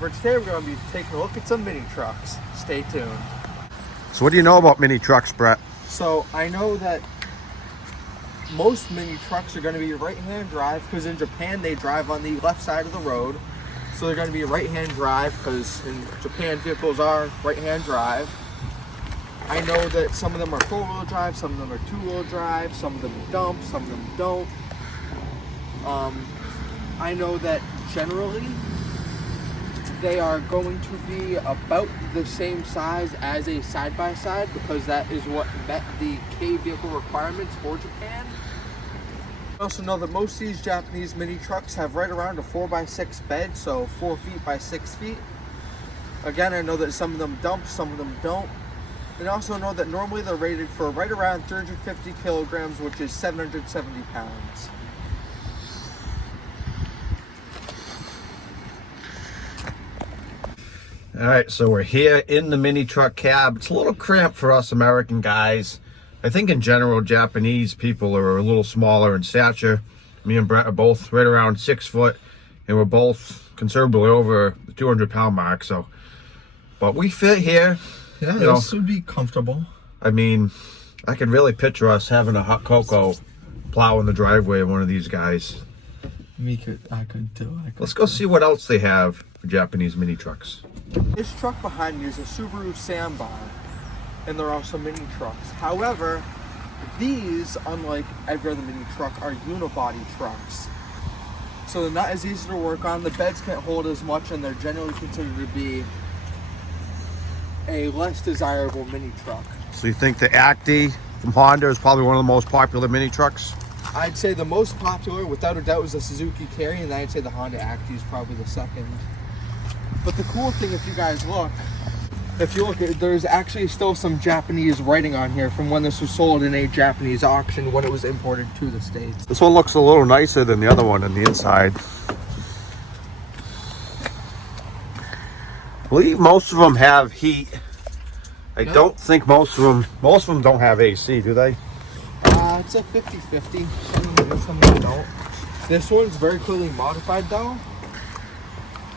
For today, we're going to be taking a look at some mini trucks. Stay tuned. So what do you know about mini trucks, Brett? So I know that most mini trucks are going to be right-hand drive because in Japan they drive on the left side of the road. So they're going to be right-hand drive because in Japan vehicles are right-hand drive. I know that some of them are four-wheel drive, some of them are two-wheel drive, some of them dump, some of them don't. I know that generally they are going to be about the same size as a side-by-side because that is what met the K vehicle requirements for Japan. I also know that most of these Japanese mini trucks have right around a 4x6 bed, so 4 feet by 6 feet. Again, I know that some of them dump, some of them don't. And I also know that normally they're rated for right around 350 kilograms, which is 770 pounds. All right, so we're here in the mini truck cab. It's a little cramped for us American guys. I think in general, Japanese people are a little smaller in stature. Me and Brett are both right around 6 foot, and we're both considerably over the 200-pound mark. So, but we fit here. Yeah, this would be comfortable. I mean, I can really picture us having a hot cocoa plowing the driveway of one of these guys. I could too. Let's go see what else they have for Japanese mini trucks. This truck behind me is a Subaru Sambar, and they're also mini trucks. However, these, unlike every other mini truck, are unibody trucks. So they're not as easy to work on. The beds can't hold as much, and they're generally considered to be a less desirable mini truck. So you think the Acti from Honda is probably one of the most popular mini trucks? I'd say the most popular, without a doubt, was the Suzuki Carry, and I'd say the Honda Acti is probably the second. But the cool thing, if you guys look, there's actually still some Japanese writing on here from when this was sold in a Japanese auction when it was imported to the States. This one looks a little nicer than the other one on the inside. I believe most of them have heat. I don't think most of them don't have AC, do they? It's a 50-50. Some of them do, some of them don't. This one's very clearly modified though,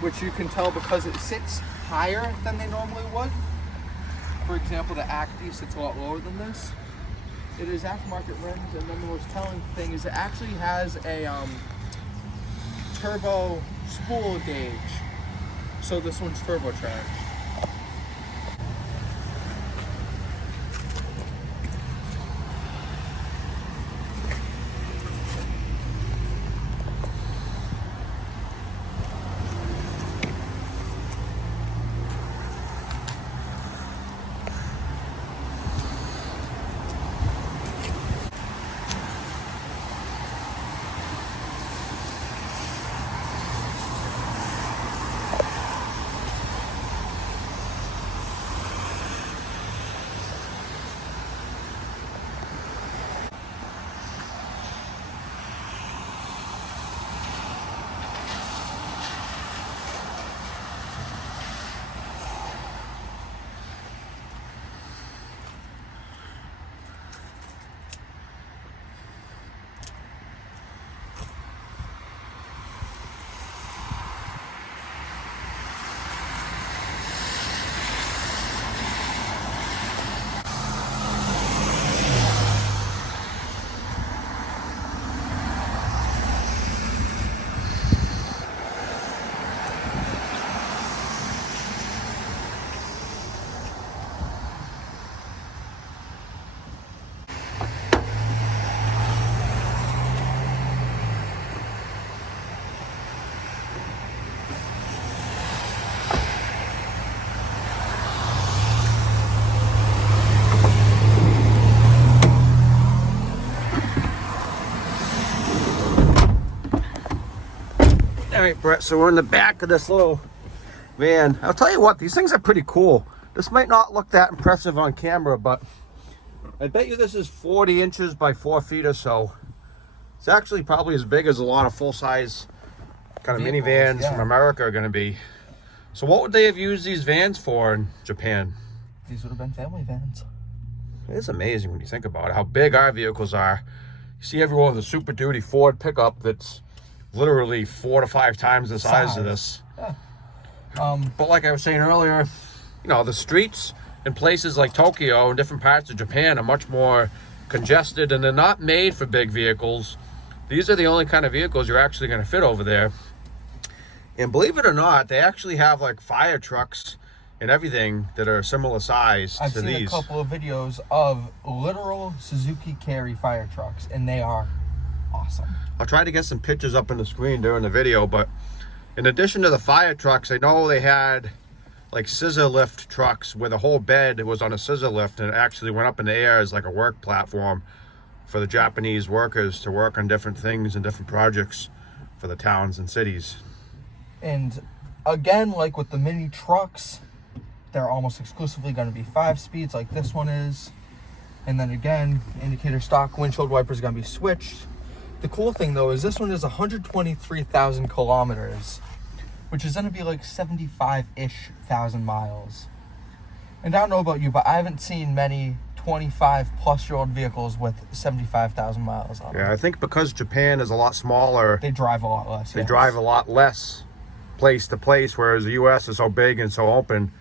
which you can tell because it sits higher than they normally would. For example, the Acti sits a lot lower than this. It is aftermarket rims, and then the most telling thing is it actually has a turbo spool gauge. So this one's turbocharged. All right, Brett, so we're in the back of this little van. I'll tell you what, these things are pretty cool. This might not look that impressive on camera, but I bet you this is 40 inches by 4 feet or so. It's actually probably as big as a lot of full-size kind of minivans from America are going to be. So what would they have used these vans for in Japan? These would have been family vans. It's amazing when you think about it, how big our vehicles are. You see everyone with a Super Duty Ford pickup that's literally 4 to 5 times the size of this. Yeah. But like I was saying earlier, you know, the streets in places like Tokyo and different parts of Japan are much more congested, and they're not made for big vehicles. These are the only kind of vehicles you're actually going to fit over there. And believe it or not, they actually have like fire trucks and everything that are similar size I've to seen these. a couple of videos of literal Suzuki Carry fire trucks, and they are awesome. I'll try to get some pictures up on the screen during the video, but in addition to the fire trucks, I know they had like scissor lift trucks where the whole bed was on a scissor lift and it actually went up in the air as like a work platform for the Japanese workers to work on different things and different projects for the towns and cities. And again, like with the mini trucks, they're almost exclusively going to be 5 speeds like this one is. And then again, indicator stock windshield wipers are going to be switched. The cool thing though is this one is 123,000 kilometers, which is going to be like 75-ish thousand miles. And I don't know about you, but I haven't seen many 25-plus-year-old vehicles with 75,000 miles on them. Yeah, I think because Japan is a lot smaller, They drive a lot less. they yes. drive a lot less place to place, whereas the U.S. is so big and so open.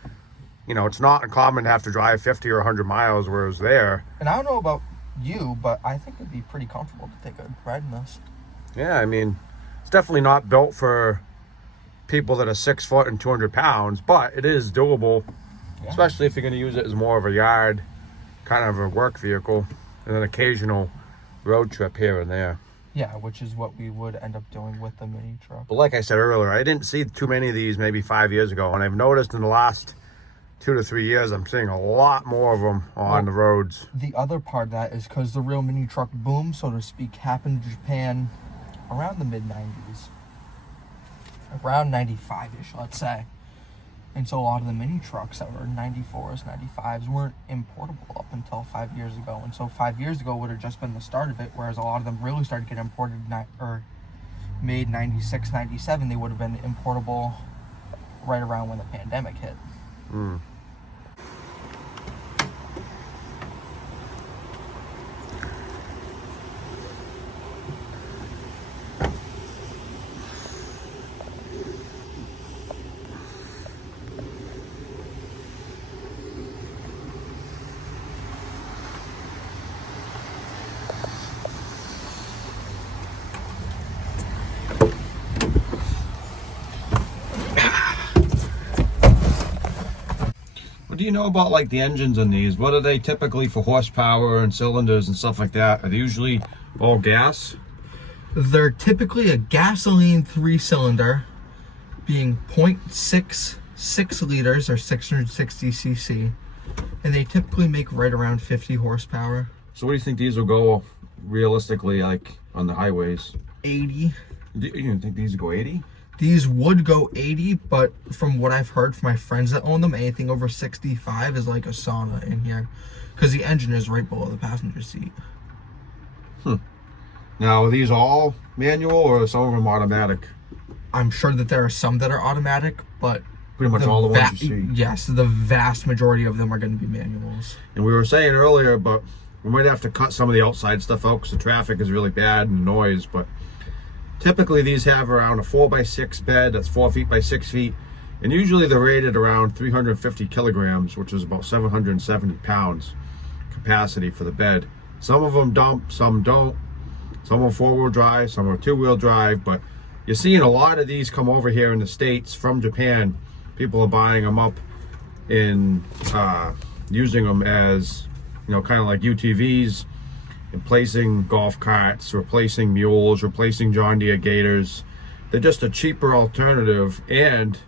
You know, it's not uncommon to have to drive 50 or 100 miles, whereas there. And I don't know about you, but I think it'd be pretty comfortable to take a ride in this. Yeah, I mean, it's definitely not built for people that are 6 foot and 200 pounds, but it is doable, Yeah. especially if you're going to use it as more of a yard, kind of a work vehicle, and an occasional road trip here and there. Yeah, which is what we would end up doing with the mini truck. But like I said earlier, I didn't see too many of these maybe 5 years ago, and I've noticed in the last 2 to 3 years, I'm seeing a lot more of them on the roads. The other part of that is because the real mini truck boom, so to speak, happened in Japan around the mid-90s. Around 95-ish, let's say. And so a lot of the mini trucks that were 94s, 95s weren't importable up until 5 years ago. And so 5 years ago would have just been the start of it, whereas a lot of them really started getting imported or made 96, 97. They would have been importable right around when the pandemic hit. Mm. What do you know about like the engines in these? What are they typically for horsepower and cylinders and stuff like that? Are they usually all gas? They're typically a gasoline 3-cylinder, being 0.66 liters or 660 cc, and they typically make right around 50 horsepower. So what do you think these will go realistically like on the highways? 80. You think these will go 80? These would go 80, but from what I've heard from my friends that own them, anything over 65 is like a sauna in here, because the engine is right below the passenger seat. Now, are these all manual or are some of them automatic? I'm sure that there are some that are automatic, but Pretty much all the ones you see. yes, the vast majority of them are going to be manuals. And we were saying earlier, but we might have to cut some of the outside stuff out because the traffic is really bad and noise, but typically these have around a 4x6 bed that's 4 feet by 6 feet, and usually they're rated around 350 kilograms, which is about 770 pounds capacity for the bed. Some of them dump, some don't. Some are 4-wheel drive, some are 2-wheel drive, but you're seeing a lot of these come over here in the States from Japan. People are buying them up and using them as, you know, kind of like UTVs, replacing golf carts, replacing mules, replacing John Deere Gators. They're just a cheaper alternative, and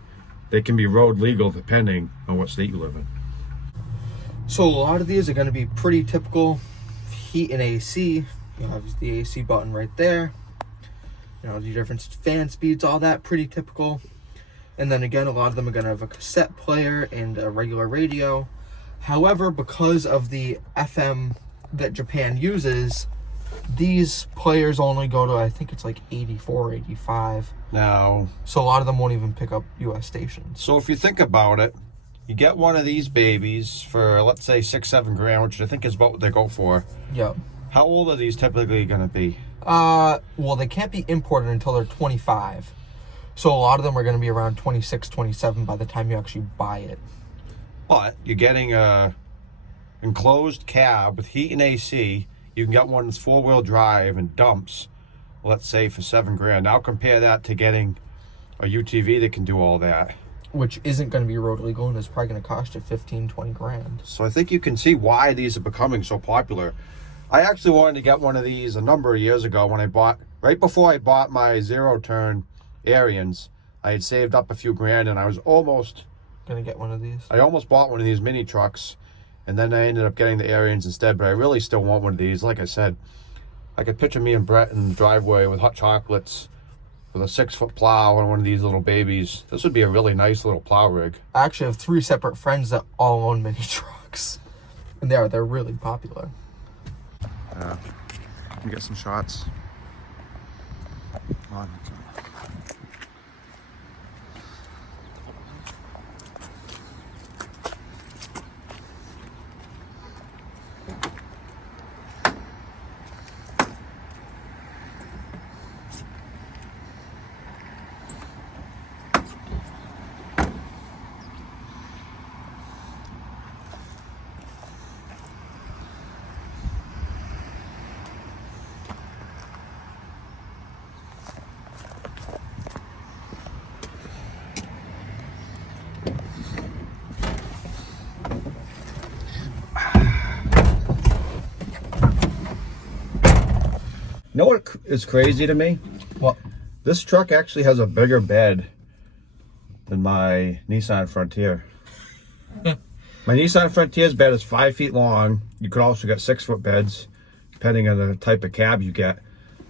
they can be road legal depending on what state you live in. So a lot of these are going to be pretty typical heat and AC. You have the AC button right there. You know, the different fan speeds, all that, pretty typical. And then again, a lot of them are going to have a cassette player and a regular radio. However, because of the FM that Japan uses, these players only go to, I think it's like 84, 85. Now, So a lot of them won't even pick up US stations. so if you think about it, you get one of these babies for, let's say, 6-7 grand, which I think is what they go for. Yep. How old are these typically going to be? Well, they can't be imported until they're 25. So a lot of them are going to be around 26, 27 by the time you actually buy it. But you're getting a enclosed cab with heat and AC. You can get one that's 4-wheel drive and dumps, let's say for $7,000. Now compare that to getting a UTV that can do all that. Which isn't going to be road legal and is probably going to cost you 15, 20 grand. So I think you can see why these are becoming so popular. I actually wanted to get one of these a number of years ago when I bought, right before I bought my zero-turn Arians. I had saved up a few grand and I was almost Going to get one of these? I almost bought one of these mini trucks, and then I ended up getting the Arians instead, but I really still want one of these. Like I said, I could picture me and Brett in the driveway with hot chocolates, with a 6-foot plow and one of these little babies. This would be a really nice little plow rig. I actually have 3 separate friends that all own mini trucks. And they're really popular. Yeah. Let me get some shots. Come on. You know what is crazy to me? What? This truck actually has a bigger bed than my Nissan Frontier. My Nissan Frontier's bed is 5 feet long. You could also get 6-foot beds, depending on the type of cab you get.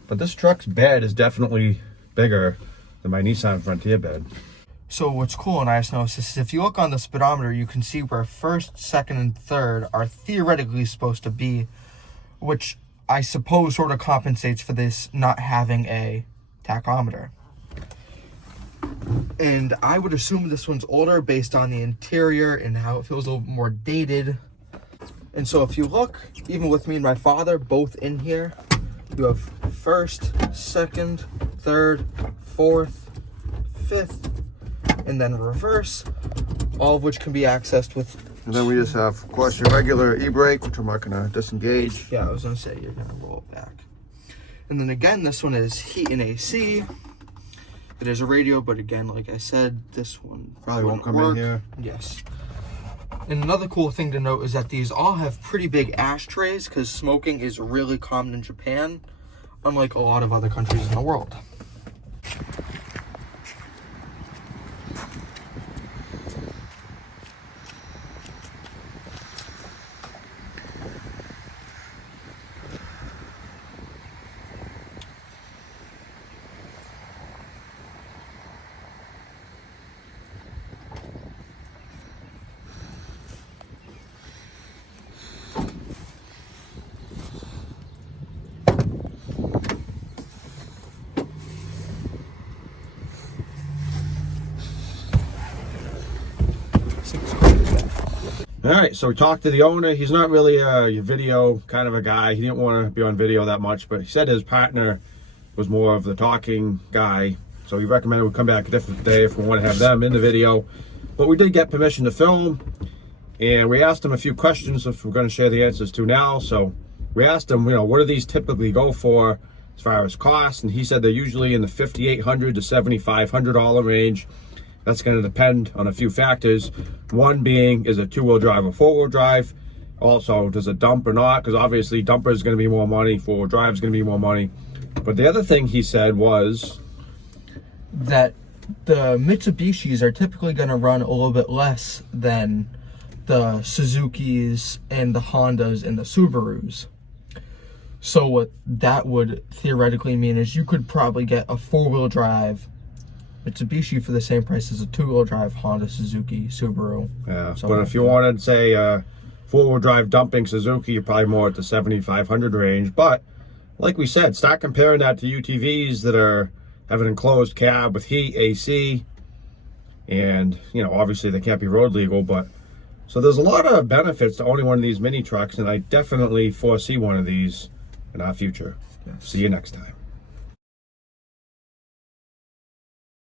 But this truck's bed is definitely bigger than my Nissan Frontier bed. So what's cool in iSnow is if you look on the speedometer, you can see where first, second, and third are theoretically supposed to be, which I suppose sort of compensates for this not having a tachometer. And I would assume this one's older based on the interior and how it feels a little more dated. And so if you look, even with me and my father both in here, you have first, second, third, fourth, fifth, and then reverse, all of which can be accessed with. And then we just have, of course, your regular e-brake, which I'm not going to disengage. Yeah, I was going to say, you're going to roll it back. And then again, this one is heat and AC. It is a radio, but again, like I said, this one Probably won't come work. in here. Yes. And another cool thing to note is that these all have pretty big ashtrays because smoking is really common in Japan, unlike a lot of other countries in the world. All right, so we talked to the owner. He's not really a video kind of a guy. He didn't want to be on video that much, but he said his partner was more of the talking guy. So he recommended we come back a different day if we want to have them in the video. But we did get permission to film, and we asked him a few questions which we're going to share the answers to now. So we asked him, what do these typically go for as far as cost? And he said they're usually in the $5,800 to $7,500 range. That's going to depend on a few factors. One being, is it 2-wheel drive or 4-wheel drive? Also, does it dump or not? Because obviously dumper is going to be more money, 4-wheel drive is going to be more money. But the other thing he said was that the Mitsubishis are typically going to run a little bit less than the Suzukis and the Hondas and the Subarus. So what that would theoretically mean is you could probably get a 4-wheel drive Mitsubishi for the same price as a 2-wheel drive Honda, Suzuki, Subaru. Yeah, but if you wanted, say, 4-wheel drive dumping Suzuki, you're probably more at the 7,500 range. But like we said, start comparing that to UTVs that have an enclosed cab with heat, AC, and obviously they can't be road legal. But so there's a lot of benefits to owning one of these mini trucks, and I definitely foresee one of these in our future. Yes. See you next time.